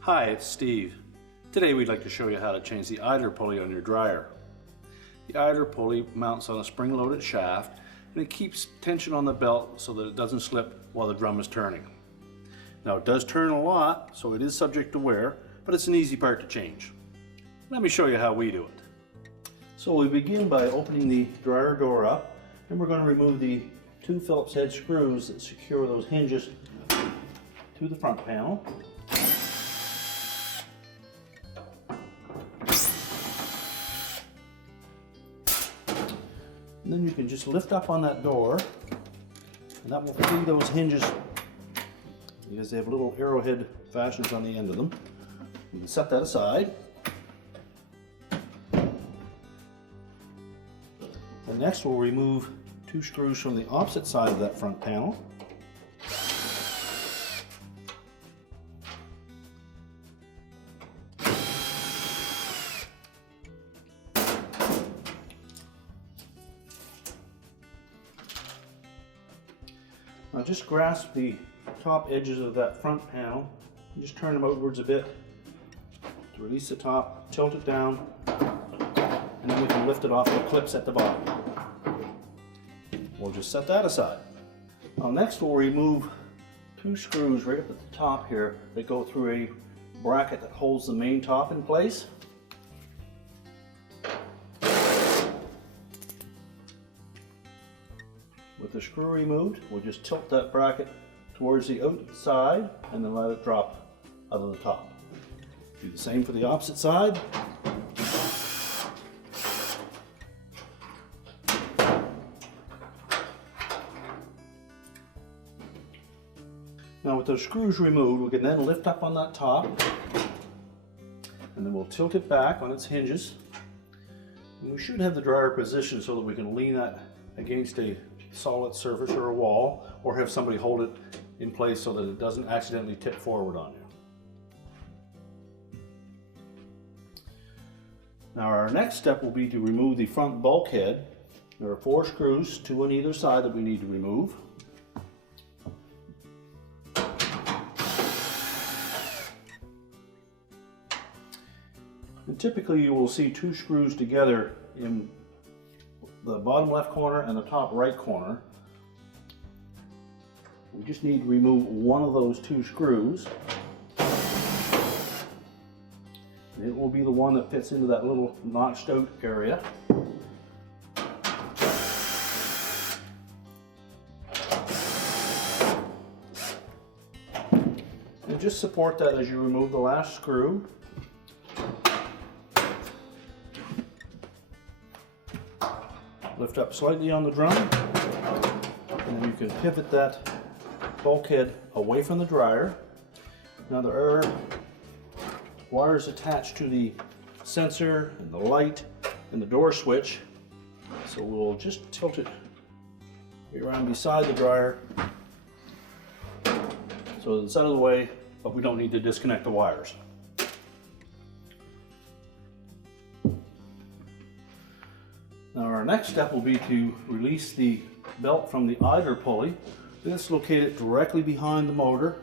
Hi, it's Steve. Today we'd like to show you how to change the idler pulley on your dryer. The idler pulley mounts on a spring-loaded shaft and it keeps tension on the belt so that it doesn't slip while the drum is turning. Now it does turn a lot, so it is subject to wear, but it's an easy part to change. Let me show you how we do it. So we begin by opening the dryer door up, and we're going to remove the two Phillips head screws that secure those hinges to the front panel. And then you can just lift up on that door, and that will free those hinges because they have little arrowhead fashions on the end of them. You can set that aside. And next we'll remove two screws from the opposite side of that front panel. Now just grasp the top edges of that front panel and just turn them outwards a bit to release the top, tilt it down, and then we can lift it off the clips at the bottom. We'll just set that aside. Now next we'll remove two screws right up at the top here that go through a bracket that holds the main top in place. With the screw removed, we'll just tilt that bracket towards the outside and then let it drop out of the top. Do the same for the opposite side. Now with those screws removed, we can then lift up on that top and then we'll tilt it back on its hinges. And we should have the dryer positioned so that we can lean that against a solid surface or a wall, or have somebody hold it in place so that it doesn't accidentally tip forward on you. Now our next step will be to remove the front bulkhead. There are 4 screws, 2 on either side, that we need to remove. And typically you will see 2 screws together in the bottom left corner and the top right corner. We just need to remove one of those 2 screws. And it will be the one that fits into that little notched out area. And just support that as you remove the last screw. Lift up slightly on the drum, and then you can pivot that bulkhead away from the dryer. Now there are wires attached to the sensor and the light and the door switch, so we'll just tilt it around beside the dryer so it's out of the way, but we don't need to disconnect the wires. Now our next step will be to release the belt from the idler pulley. It's located directly behind the motor.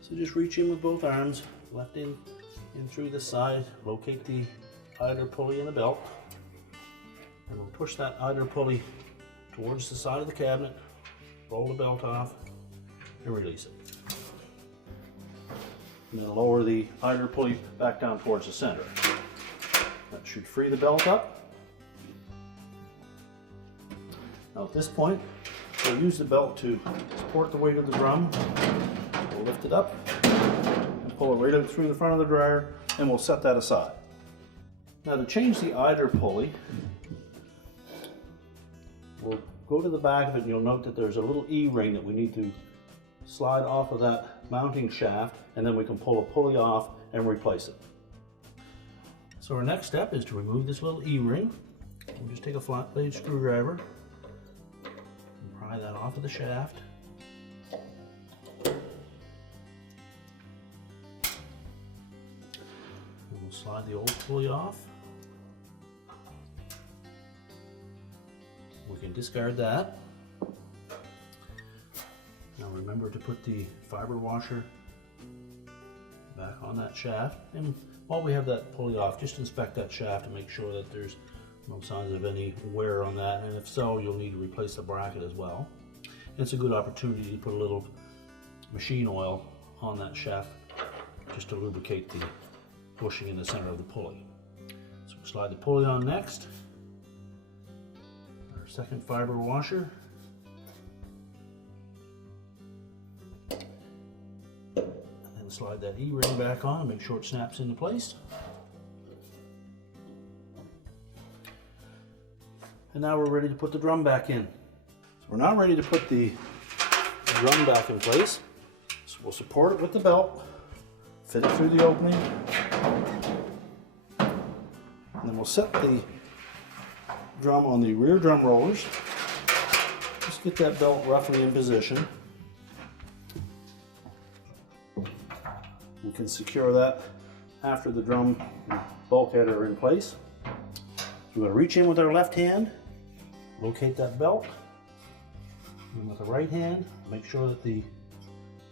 So just reach in with both arms, left in through the side, locate the idler pulley in the belt, and we'll push that idler pulley towards the side of the cabinet, roll the belt off, and release it. And then lower the idler pulley back down towards the center. That should free the belt up. Now at this point, we'll use the belt to support the weight of the drum. We'll lift it up and pull it right out through the front of the dryer, and we'll set that aside. Now to change the idler pulley, we'll go to the back of it and you'll note that there's a little E-ring that we need to slide off of that mounting shaft, and then we can pull a pulley off and replace it. So our next step is to remove this little E-ring. We'll just take a flat blade screwdriver, pry that off of the shaft. We'll slide the old pulley off. We can discard that. Now remember to put the fiber washer back on that shaft, and while we have that pulley off, just inspect that shaft to make sure that there's no signs of any wear on that, and if so, you'll need to replace the bracket as well. It's a good opportunity to put a little machine oil on that shaft just to lubricate the bushing in the center of the pulley. So we'll slide the pulley on next. Our second fiber washer. And then slide that E-ring back on and make sure it snaps into place. And now we're ready to put the drum back in. So we're now ready to put the drum back in place. So we'll support it with the belt, fit it through the opening, and then we'll set the drum on the rear drum rollers. Just get that belt roughly in position. We can secure that after the drum and bulkhead are in place. So we're going to reach in with our left hand, locate that belt, and with the right hand, make sure that the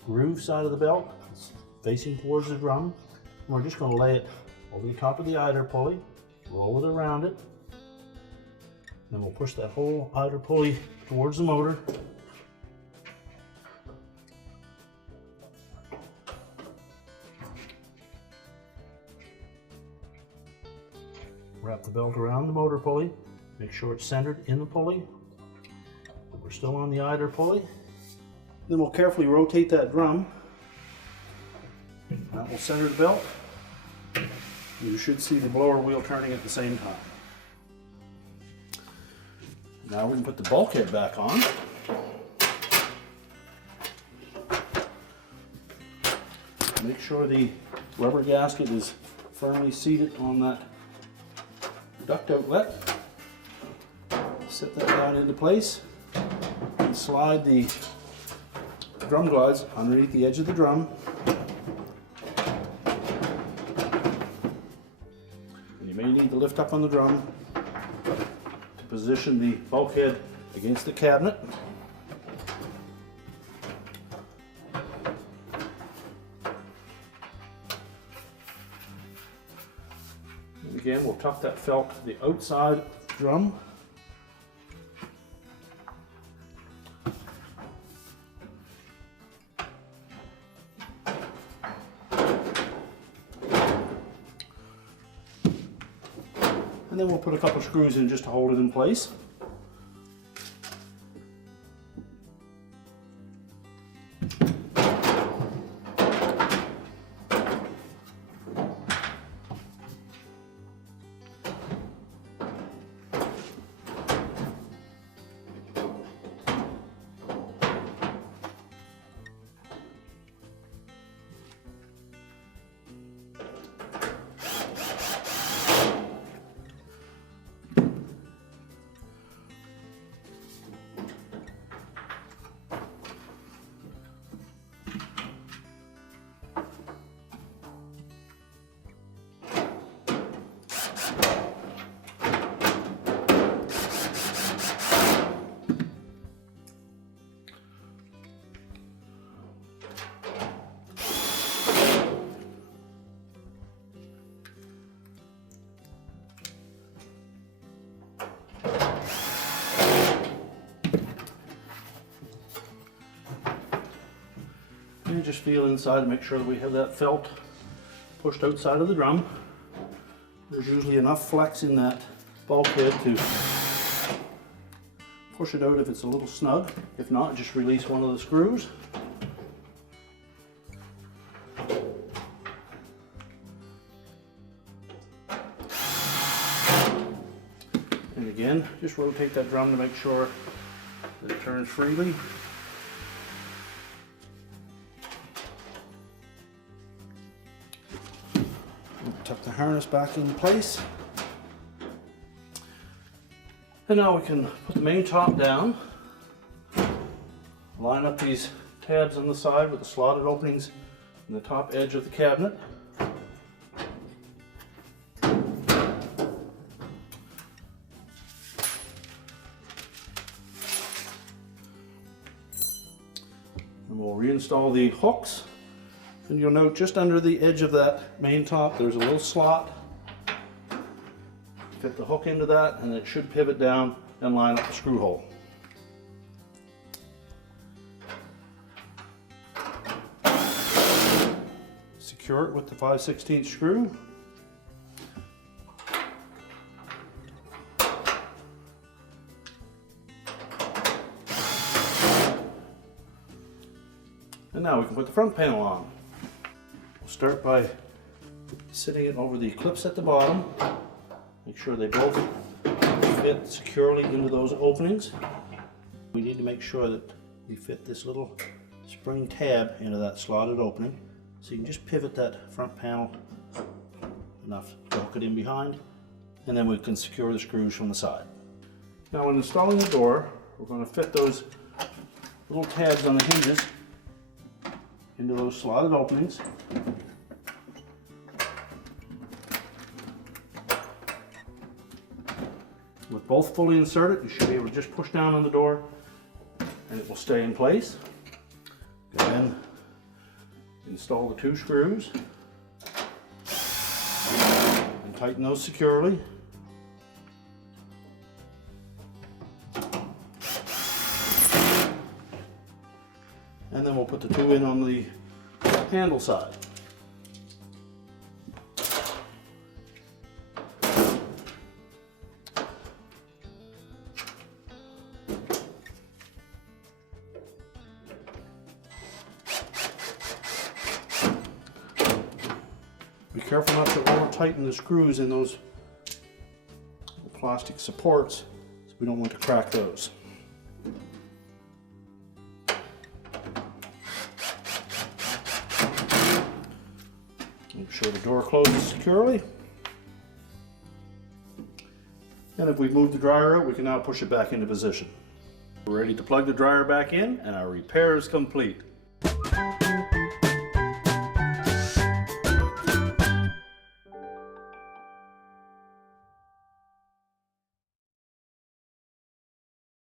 groove side of the belt is facing towards the drum. And we're just going to lay it over the top of the idler pulley, roll it around it, then we'll push that whole idler pulley towards the motor. Wrap the belt around the motor pulley, make sure it's centered in the pulley. We're still on the idler pulley. Then we'll carefully rotate that drum. That will center the belt. You should see the blower wheel turning at the same time. Now we can put the bulkhead back on. Make sure the rubber gasket is firmly seated on that duct outlet. Set that down into place and slide the drum glides underneath the edge of the drum. And you may need to lift up on the drum to position the bulkhead against the cabinet. And again, we'll tuck that felt to the outside of the drum. And then we'll put a couple screws in just to hold it in place. And just feel inside to make sure that we have that felt pushed outside of the drum. There's usually enough flex in that bulkhead to push it out if it's a little snug. If not, just release one of the screws. And again, just rotate that drum to make sure that it turns freely. Tuck the harness back into place. And now we can put the main top down. Line up these tabs on the side with the slotted openings in the top edge of the cabinet. We'll reinstall the hooks, and you'll note just under the edge of that main top there's a little slot. Fit the hook into that and it should pivot down and line up the screw hole. Secure it with the 5/16 screw. And now we can put the front panel on. We'll start by sitting it over the clips at the bottom. Make sure they both fit securely into those openings. We need to make sure that we fit this little spring tab into that slotted opening. So you can just pivot that front panel enough to hook it in behind, and then we can secure the screws from the side. Now when installing the door, we're going to fit those little tabs on the hinges into those slotted openings. With both fully inserted, you should be able to just push down on the door and it will stay in place. Then install the 2 screws and tighten those securely. And then we'll put the 2 in on the handle side. Be careful not to over tighten the screws in those plastic supports, so we don't want to crack those. Make sure the door closes securely. And if we've moved the dryer out, we can now push it back into position. We're ready to plug the dryer back in and our repair is complete.